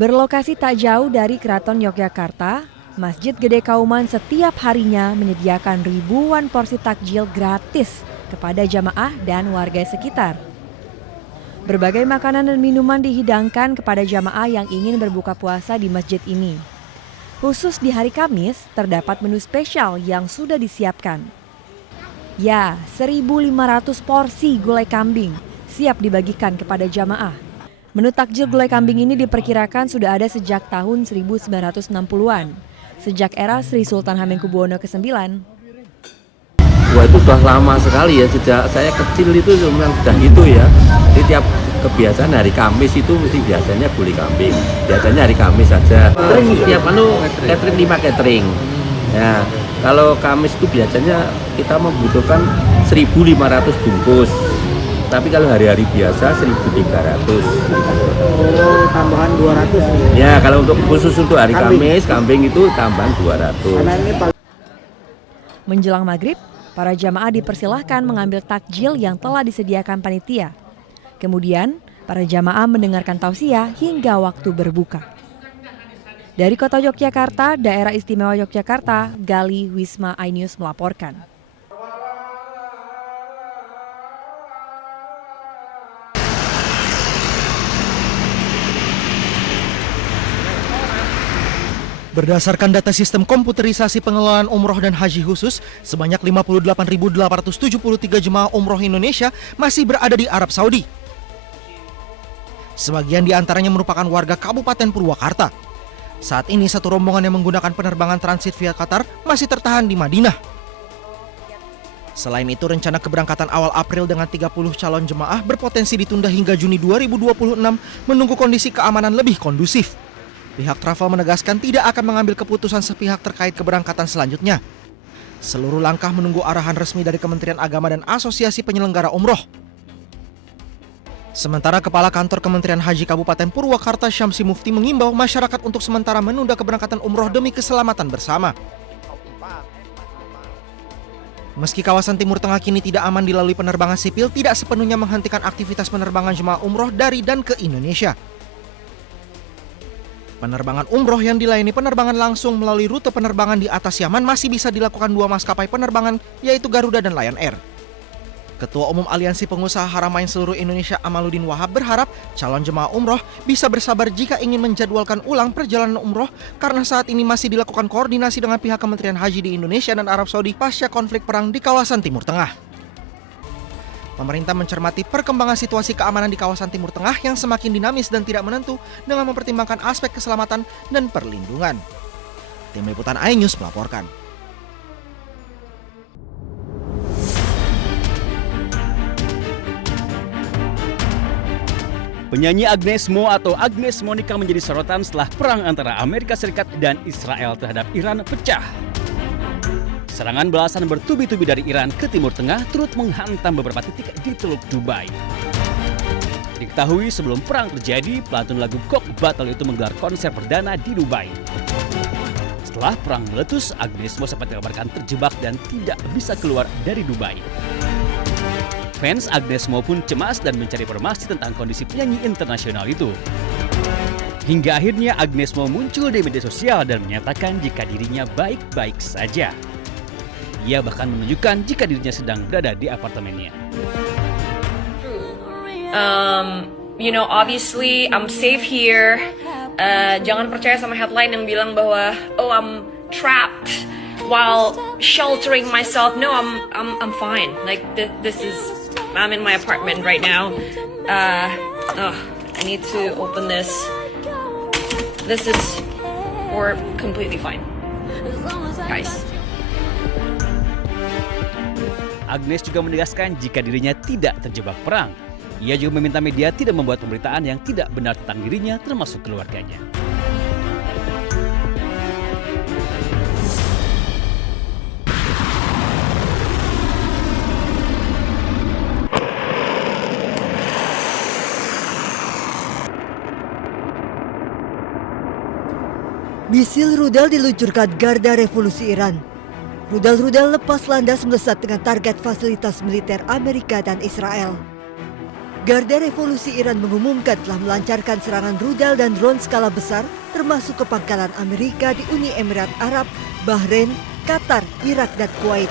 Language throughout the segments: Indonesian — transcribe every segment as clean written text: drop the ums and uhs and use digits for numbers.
Berlokasi tak jauh dari Keraton Yogyakarta, Masjid Gede Kauman setiap harinya menyediakan ribuan porsi takjil gratis kepada jamaah dan warga sekitar. Berbagai makanan dan minuman dihidangkan kepada jamaah yang ingin berbuka puasa di masjid ini. Khusus di hari Kamis, terdapat menu spesial yang sudah disiapkan. Ya, 1.500 porsi gulai kambing siap dibagikan kepada jamaah. Menu takjil gulai kambing ini diperkirakan sudah ada sejak tahun 1960-an, sejak era Sri Sultan Hamengkubuwono ke-9. Wah, itu sudah lama sekali ya, sejak saya kecil itu memang sudah gitu ya. Jadi tiap kebiasaan hari Kamis itu mesti biasanya gulai kambing. Biasanya hari Kamis saja. Tiap catering 5 catering. Ya, kalau Kamis itu biasanya kita membutuhkan 1.500 bungkus. Tapi kalau hari-hari biasa 1.300. Oh, tambahan 200 nih. Ya, kalau untuk khusus untuk hari Kamis, kambing itu tambahan 200. Menjelang maghrib, para jamaah dipersilahkan mengambil takjil yang telah disediakan panitia. Kemudian, para jamaah mendengarkan tausiah hingga waktu berbuka. Dari Kota Yogyakarta, Daerah Istimewa Yogyakarta, Gali Wisma iNews melaporkan. Berdasarkan data sistem komputerisasi pengelolaan umroh dan haji khusus, sebanyak 58.873 jemaah umroh Indonesia masih berada di Arab Saudi. Sebagian di antaranya merupakan warga Kabupaten Purwakarta. Saat ini satu rombongan yang menggunakan penerbangan transit via Qatar masih tertahan di Madinah. Selain itu, rencana keberangkatan awal April dengan 30 calon jemaah berpotensi ditunda hingga Juni 2026 menunggu kondisi keamanan lebih kondusif. Pihak travel menegaskan tidak akan mengambil keputusan sepihak terkait keberangkatan selanjutnya. Seluruh langkah menunggu arahan resmi dari Kementerian Agama dan Asosiasi Penyelenggara Umroh. Sementara Kepala Kantor Kementerian Haji Kabupaten Purwakarta Syamsi Mufti mengimbau masyarakat untuk sementara menunda keberangkatan umroh demi keselamatan bersama. Meski kawasan Timur Tengah kini tidak aman dilalui penerbangan sipil, tidak sepenuhnya menghentikan aktivitas penerbangan jemaah umroh dari dan ke Indonesia. Penerbangan umroh yang dilayani penerbangan langsung melalui rute penerbangan di atas Yaman masih bisa dilakukan 2 maskapai penerbangan, yaitu Garuda dan Lion Air. Ketua Umum Aliansi Pengusaha Haramain Seluruh Indonesia Amaluddin Wahab berharap calon jemaah umroh bisa bersabar jika ingin menjadwalkan ulang perjalanan umroh karena saat ini masih dilakukan koordinasi dengan pihak Kementerian Haji di Indonesia dan Arab Saudi pasca konflik perang di kawasan Timur Tengah. Pemerintah mencermati perkembangan situasi keamanan di kawasan Timur Tengah yang semakin dinamis dan tidak menentu dengan mempertimbangkan aspek keselamatan dan perlindungan. Tim Liputan iNews melaporkan. Penyanyi Agnes Mo atau Agnes Monica menjadi sorotan setelah perang antara Amerika Serikat dan Israel terhadap Iran pecah. Serangan belasan bertubi-tubi dari Iran ke Timur Tengah turut menghantam beberapa titik di Teluk Dubai. Diketahui sebelum perang terjadi, pelantun lagu Cock Battle itu menggelar konser perdana di Dubai. Setelah perang meletus, Agnes Mo sempat dikabarkan terjebak dan tidak bisa keluar dari Dubai. Fans Agnes Mo pun cemas dan mencari informasi tentang kondisi penyanyi internasional itu. Hingga akhirnya Agnes Mo muncul di media sosial dan menyatakan jika dirinya baik-baik saja. Ia bahkan menunjukkan jika dirinya sedang berada di apartemennya. Obviously I'm safe here. Jangan percaya sama headline yang bilang bahwa I'm trapped while sheltering myself. No, I'm fine. Like I'm in my apartment right now. I need to open this. We're completely fine, guys. Agnes juga menegaskan jika dirinya tidak terjebak perang. Ia juga meminta media tidak membuat pemberitaan yang tidak benar tentang dirinya termasuk keluarganya. Misil rudal diluncurkan Garda Revolusi Iran. Rudal-rudal lepas landas melesat dengan target fasilitas militer Amerika dan Israel. Garda Revolusi Iran mengumumkan telah melancarkan serangan rudal dan drone skala besar termasuk ke pangkalan Amerika di Uni Emirat Arab, Bahrain, Qatar, Irak, dan Kuwait.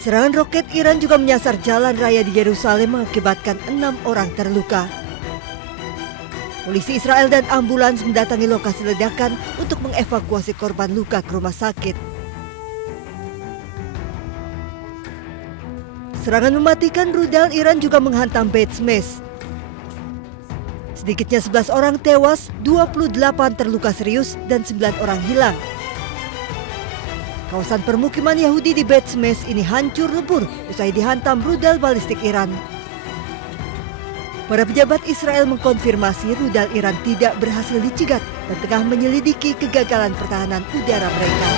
Serangan roket Iran juga menyasar jalan raya di Yerusalem mengakibatkan 6 orang terluka. Polisi Israel dan ambulans mendatangi lokasi ledakan untuk mengevakuasi korban luka ke rumah sakit. Serangan mematikan rudal Iran juga menghantam Beit Shmesh. Sedikitnya 11 orang tewas, 28 terluka serius, dan 9 orang hilang. Kawasan permukiman Yahudi di Beit Shmesh ini hancur lebur usai dihantam rudal balistik Iran. Para pejabat Israel mengkonfirmasi rudal Iran tidak berhasil dicegat dan tengah menyelidiki kegagalan pertahanan udara mereka.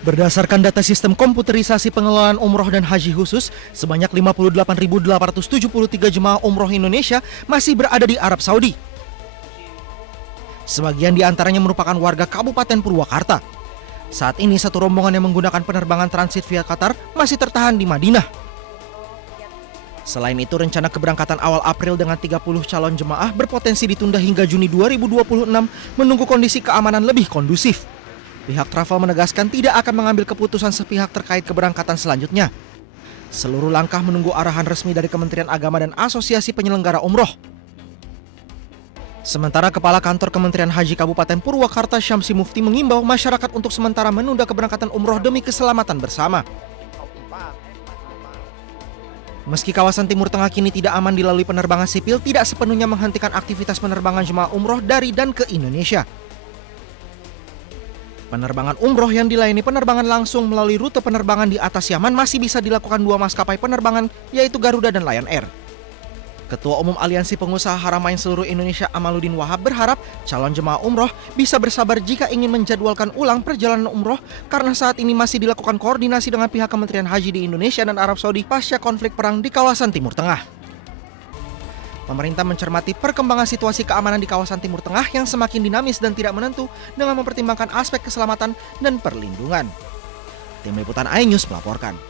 Berdasarkan data sistem komputerisasi pengelolaan umroh dan haji khusus, sebanyak 58.873 jemaah umroh Indonesia masih berada di Arab Saudi. Sebagian di antaranya merupakan warga Kabupaten Purwakarta. Saat ini satu rombongan yang menggunakan penerbangan transit via Qatar masih tertahan di Madinah. Selain itu, rencana keberangkatan awal April dengan 30 calon jemaah berpotensi ditunda hingga Juni 2026 menunggu kondisi keamanan lebih kondusif. Pihak travel menegaskan tidak akan mengambil keputusan sepihak terkait keberangkatan selanjutnya. Seluruh langkah menunggu arahan resmi dari Kementerian Agama dan Asosiasi Penyelenggara Umroh. Sementara Kepala Kantor Kementerian Haji Kabupaten Purwakarta Syamsi Mufti mengimbau masyarakat untuk sementara menunda keberangkatan umroh demi keselamatan bersama. Meski kawasan Timur Tengah kini tidak aman dilalui penerbangan sipil, tidak sepenuhnya menghentikan aktivitas penerbangan jemaah umroh dari dan ke Indonesia. Penerbangan umroh yang dilayani penerbangan langsung melalui rute penerbangan di atas Yaman masih bisa dilakukan dua maskapai penerbangan, yaitu Garuda dan Lion Air. Ketua Umum Aliansi Pengusaha Haramain Seluruh Indonesia Amaluddin Wahab berharap calon jemaah umroh bisa bersabar jika ingin menjadwalkan ulang perjalanan umroh karena saat ini masih dilakukan koordinasi dengan pihak Kementerian Haji di Indonesia dan Arab Saudi pasca konflik perang di kawasan Timur Tengah. Pemerintah mencermati perkembangan situasi keamanan di kawasan Timur Tengah yang semakin dinamis dan tidak menentu dengan mempertimbangkan aspek keselamatan dan perlindungan. Tim Liputan iNews melaporkan.